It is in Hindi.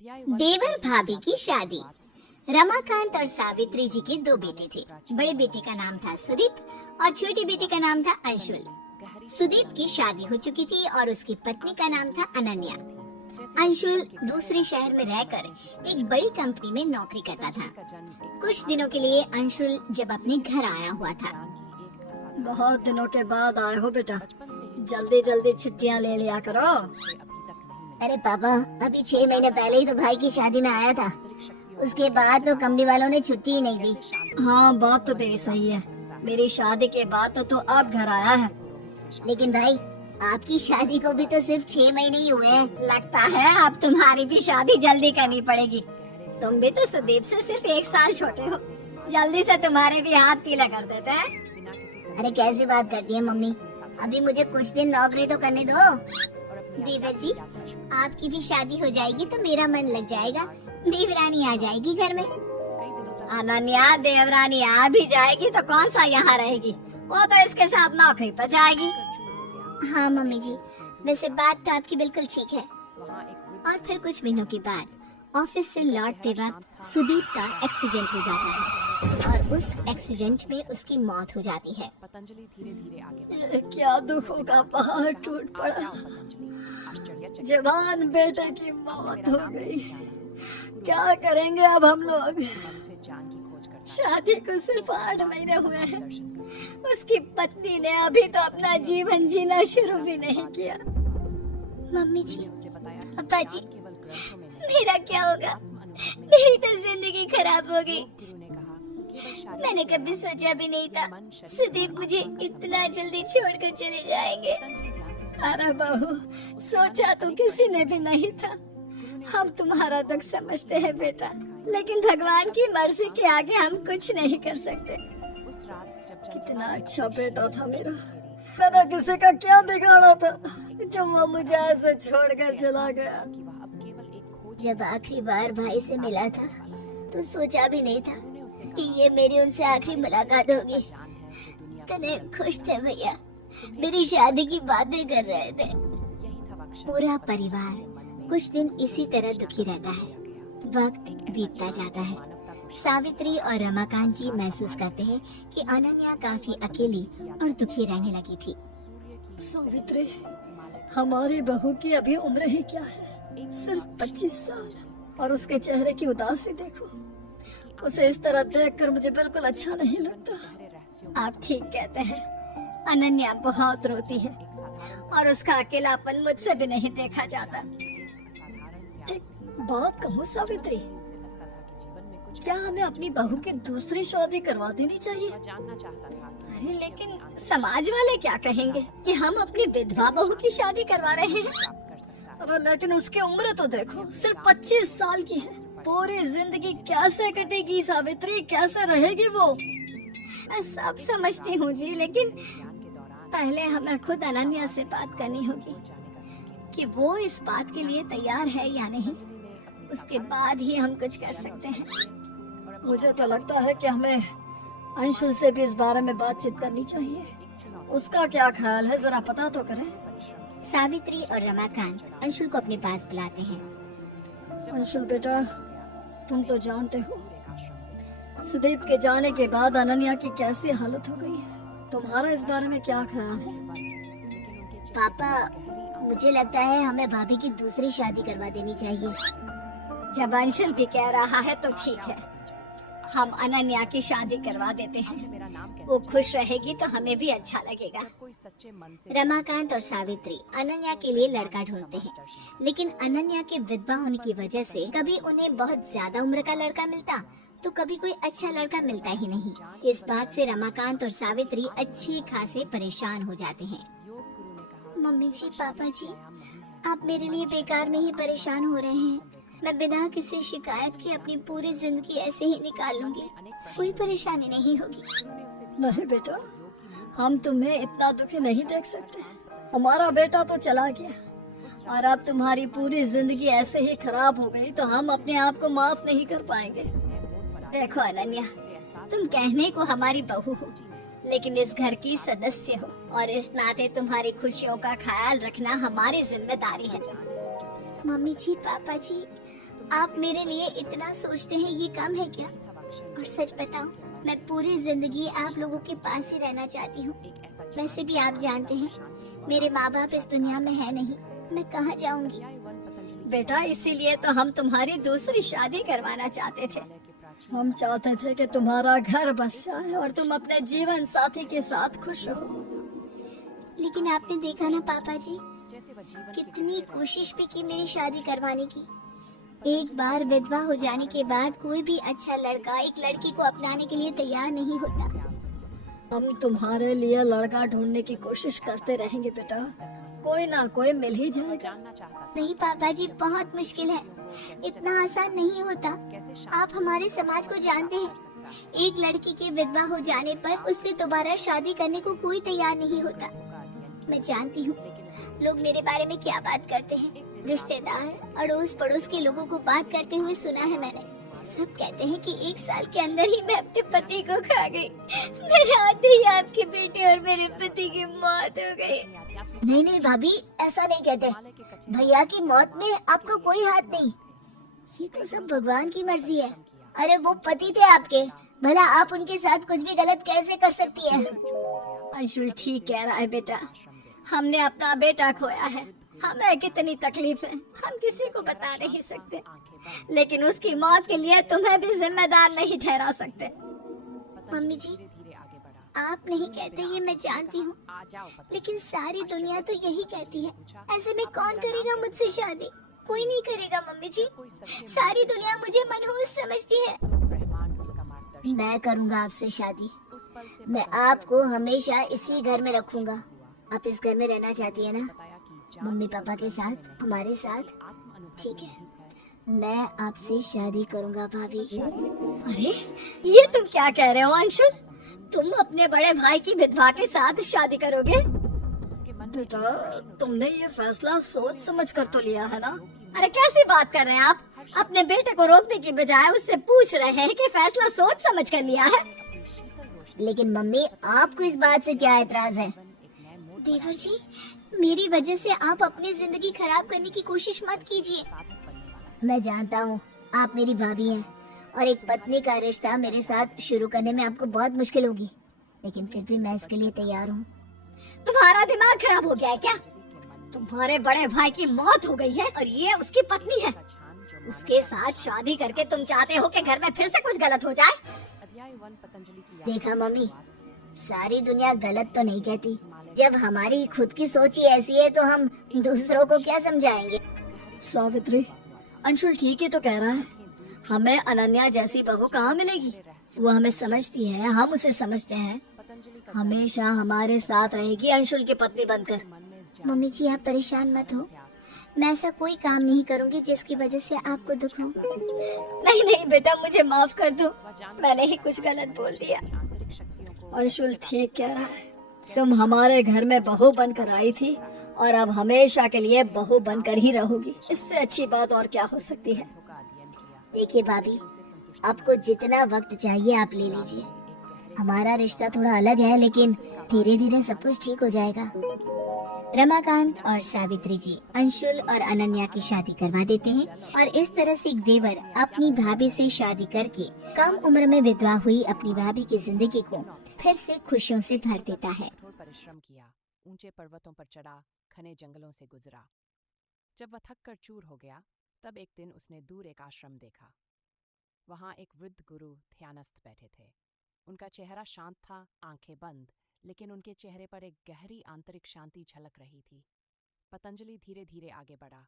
देवर भाभी की शादी। रमाकांत और सावित्री जी के दो बेटे थे। बड़े बेटे का नाम था सुदीप और छोटे बेटे का नाम था अंशुल। सुदीप की शादी हो चुकी थी और उसकी पत्नी का नाम था अनन्या। अंशुल दूसरे शहर में रहकर एक बड़ी कंपनी में नौकरी करता था। कुछ दिनों के लिए अंशुल जब अपने घर आया हुआ था। बहुत दिनों के बाद आए हो बेटा, जल्दी जल्दी छुट्टियां ले लिया करो। अरे पापा, अभी 6 महीने पहले ही तो भाई की शादी में आया था। उसके बाद तो कंपनी वालों ने छुट्टी ही नहीं दी। हाँ, बात तो तेरी सही है। मेरी शादी के बाद तो तू अब घर आया है। लेकिन भाई, आपकी शादी को भी तो सिर्फ 6 महीने ही हुए हैं। लगता है अब तुम्हारी भी शादी जल्दी करनी पड़ेगी। तुम भी तो सुदीप से सिर्फ 1 साल छोटे हो। जल्दी से तुम्हारे भी हाथ पीला कर देते हैं। अरे कैसी बात करती है मम्मी, अभी मुझे कुछ दिन नौकरी तो करने दो। देवर जी, आपकी भी शादी हो जाएगी तो मेरा मन लग जाएगा। देवरानी आ जाएगी घर में। अनन्या देवरानी आ भी जाएगी तो कौन सा यहाँ रहेगी, वो तो इसके साथ नौकरी पर जाएगी। हाँ मम्मी जी, वैसे बात तो आपकी बिल्कुल ठीक है। और फिर कुछ महीनों के बाद ऑफिस से लौटते वक्त सुदीप का एक्सीडेंट हो जाता है और उस एक्सीडेंट में उसकी मौत हो जाती है। ये क्या दुख होगा, पहाड़ टूट पड़ा। जवान बेटे की मौत हो गई। क्या करेंगे अब हम लोग। शादी को सिर्फ 8 महीने हुए हैं। उसकी पत्नी ने अभी तो अपना जीवन जीना शुरू भी नहीं किया। मम्मी जी, पापा जी, मेरा क्या होगा? मेरी तो जिंदगी खराब हो गई। मैंने कभी सोचा भी नहीं था सुदीप मुझे इतना जल्दी छोड़कर चले जाएंगे। अरे बहू, सोचा तो किसी ने भी नहीं था। हम तुम्हारा दुख समझते हैं बेटा, लेकिन भगवान की मर्जी के आगे हम कुछ नहीं कर सकते। कितना अच्छा बेटा था मेरा। मैंने किसी का क्या बिगाड़ा था जो वो मुझे ऐसे छोड़कर चला गया। जब आखिरी बार भाई से मिला था तो सोचा भी नहीं था कि ये मेरी उनसे आखिरी मुलाकात होगी। कितने खुश थे भैया, मेरी शादी की बातें कर रहे थे। पूरा परिवार कुछ दिन इसी तरह दुखी रहता है। वक्त बीतता जाता है। सावित्री और रमाकांत जी महसूस करते हैं कि अनन्या काफी अकेली और दुखी रहने लगी थी। सावित्री, हमारी बहू की अभी उम्र ही क्या है, सिर्फ 25 साल, और उसके चेहरे की उदासी देखो। उसे इस तरह देखकर मुझे बिल्कुल अच्छा नहीं लगता। आप ठीक कहते हैं। अनन्या बहुत रोती है और उसका अकेलापन मुझसे भी नहीं देखा जाता। एक बात कहूँ सावित्री, क्या हमें अपनी बहू की दूसरी शादी करवा देनी चाहिए? अरे लेकिन समाज वाले क्या कहेंगे कि हम अपनी विधवा बहू की शादी करवा रहे हैं। अरे लेकिन उसकी उम्र तो देखो, सिर्फ 25 साल की है। पूरी जिंदगी कैसे कटेगी सावित्री, कैसे रहेगी वो? मैं सब समझती हूँ जी, लेकिन पहले हमें खुद अनन्या से बात करनी होगी कि वो इस बात के लिए तैयार है या नहीं। उसके बाद ही हम कुछ कर सकते हैं। मुझे तो लगता है कि हमें अंशुल से भी इस बारे में बातचीत करनी चाहिए। उसका क्या ख्याल है, जरा पता तो करें। सावित्री और रमाकांत अंशुल को अपने पास बुलाते हैं। अंशुल बेटा, तुम तो जानते हो सुदीप के जाने के बाद अनन्या की कैसी हालत हो गई है। तुम्हारा इस बारे में क्या ख्याल है? पापा, मुझे लगता है हमें भाभी की दूसरी शादी करवा देनी चाहिए। जब अंशुल भी कह रहा है तो ठीक है, हम अनन्या की शादी करवा देते हैं। वो खुश रहेगी तो हमें भी अच्छा लगेगा। रमाकांत और सावित्री अनन्या के लिए लड़का ढूंढते हैं, लेकिन अनन्या के विधवा होने की वजह से कभी उन्हें बहुत ज्यादा उम्र का लड़का मिलता तो कभी कोई अच्छा लड़का मिलता ही नहीं। इस बात से रमाकांत और सावित्री अच्छे खासे परेशान हो जाते हैं। मम्मी जी, पापा जी, आप मेरे लिए बेकार में ही परेशान हो रहे हैं। मैं बिना किसी शिकायत के अपनी पूरी जिंदगी ऐसे ही निकाल लूंगी। कोई परेशानी नहीं होगी। नहीं बेटा, हम तुम्हें इतना दुखी नहीं देख सकते। हमारा बेटा तो चला गया और अब तुम्हारी पूरी जिंदगी ऐसे ही खराब हो गई तो हम अपने आप को माफ नहीं कर पाएंगे। देखो अनन्या, तुम कहने को हमारी बहू हो, लेकिन इस घर की सदस्य हो और इस नाते तुम्हारी खुशियों का ख्याल रखना हमारी जिम्मेदारी है। मम्मी जी, पापा जी, आप मेरे लिए इतना सोचते हैं ये कम है क्या? और सच बताऊं, मैं पूरी जिंदगी आप लोगों के पास ही रहना चाहती हूँ। वैसे भी आप जानते हैं, मेरे माँ बाप इस दुनिया में है नहीं, मैं कहाँ जाऊंगी? बेटा, इसीलिए तो हम तुम्हारी दूसरी शादी करवाना चाहते थे। हम चाहते थे कि तुम्हारा घर बस जाए और तुम अपने जीवन साथी के साथ खुश रहो। लेकिन आपने देखा ना पापा जी, कितनी कोशिश भी की मेरी शादी करवाने की। एक बार विधवा हो जाने के बाद कोई भी अच्छा लड़का एक लड़की को अपनाने के लिए तैयार नहीं होता। हम तुम्हारे लिए लड़का ढूंढने की कोशिश करते रहेंगे बेटा, कोई ना कोई मिल ही जाएगा। नहीं पापा जी, बहुत मुश्किल है, इतना आसान नहीं होता। आप हमारे समाज को जानते हैं, एक लड़की के विधवा हो जाने पर उससे दोबारा शादी करने को कोई तैयार नहीं होता। मैं जानती हूँ लोग मेरे बारे में क्या बात करते हैं। रिश्तेदार, अड़ोस पड़ोस के लोगों को बात करते हुए सुना है मैंने। सब कहते हैं कि 1 साल के अंदर ही मैं अपने पति को खा गई। मेरे आते ही आपकी बेटी और मेरे पति की मौत हो गई। नहीं नहीं भाभी, ऐसा नहीं कहते। भैया की मौत में आपका कोई हाथ नहीं, ये तो सब भगवान की मर्जी है। अरे वो पति थे आपके, भला आप उनके साथ कुछ भी गलत कैसे कर सकती हैं? अंशुल ठीक कह रहा है बेटा, हमने अपना बेटा खोया है, हमें कितनी तकलीफ है हम किसी को बता नहीं सकते, लेकिन उसकी मौत के लिए तुम्हें भी जिम्मेदार नहीं ठहरा सकते। मम्मी जी, आप नहीं कहते ये मैं जानती हूँ, लेकिन सारी दुनिया तो यही कहती है। ऐसे में कौन करेगा मुझसे शादी? कोई नहीं करेगा मम्मी जी, सारी दुनिया मुझे मनहूस समझती है। मैं करूँगा आपसे शादी, मैं आपको हमेशा इसी घर में रखूंगा। आप इस घर में रहना चाहती है ना, मम्मी पापा के साथ, हमारे साथ? ठीक है, मैं आपसे शादी करूंगा भाभी। अरे ये तुम क्या कह रहे हो अंशुल? तुम अपने बड़े भाई की विधवा के साथ शादी करोगे? बेटा, तुमने ये फैसला सोच समझ कर तो लिया है ना? अरे कैसी बात कर रहे हैं आप? अपने बेटे को रोकने की बजाय उससे पूछ रहे हैं कि फैसला सोच समझ कर लिया है। लेकिन मम्मी, आपको इस बात से क्या एतराज है? देवर जी, मेरी वजह से आप अपनी जिंदगी खराब करने की कोशिश मत कीजिए। मैं जानता हूँ आप मेरी भाभी हैं और एक पत्नी का रिश्ता मेरे साथ शुरू करने में आपको बहुत मुश्किल होगी, लेकिन फिर भी मैं इसके लिए तैयार हूँ। तुम्हारा दिमाग खराब हो गया है क्या? तुम्हारे बड़े भाई की मौत हो गई है और ये उसकी पत्नी है। उसके साथ शादी करके तुम चाहते हो कि घर में फिर से कुछ गलत हो जाए? देखा मम्मी, सारी दुनिया गलत तो नहीं कहती। जब हमारी खुद की सोच ही ऐसी है तो हम दूसरों को क्या समझाएंगे? सावित्री, अंशुल ठीक ही तो कह रहा है, हमें अनन्या जैसी बहू कहाँ मिलेगी? वो हमें समझती है, हम उसे समझते हैं, हमेशा हमारे साथ रहेगी अंशुल की पत्नी बनकर। मम्मी जी, आप परेशान मत हो, मैं ऐसा कोई काम नहीं करूंगी जिसकी वजह से आपको दुख हो। नहीं नहीं बेटा, मुझे माफ कर दो, मैंने ही कुछ गलत बोल दिया। अंशुल ठीक कह रहा है, तुम हमारे घर में बहू बनकर आई थी और अब हमेशा के लिए बहू बनकर ही रहोगी। इससे अच्छी बात और क्या हो सकती है? देखिए भाभी, आपको जितना वक्त चाहिए आप ले लीजिए। हमारा रिश्ता थोड़ा अलग है, लेकिन धीरे धीरे सब कुछ ठीक हो जाएगा। रमाकांत और सावित्री जी अंशुल और अनन्या की शादी करवा देते हैं और इस तरह से एक देवर अपनी भाभी से शादी करके कम उम्र में विधवा हुई अपनी भाभी की जिंदगी को फिर से खुशियों से भर देता है। कठोर परिश्रम किया, ऊंचे पर्वतों पर चढ़ा, घने जंगलों से गुजरा। जब वह थक कर चूर हो गया, तब एक दिन उसने दूर एक आश्रम देखा। वहां एक वृद्ध गुरु ध्यानस्थ बैठे थे। उनका चेहरा शांत था, आंखें बंद, लेकिन उनके चेहरे पर एक गहरी आंतरिक शांति झलक रही थी। पतंजलि धीरे धीरे आगे बढ़ा,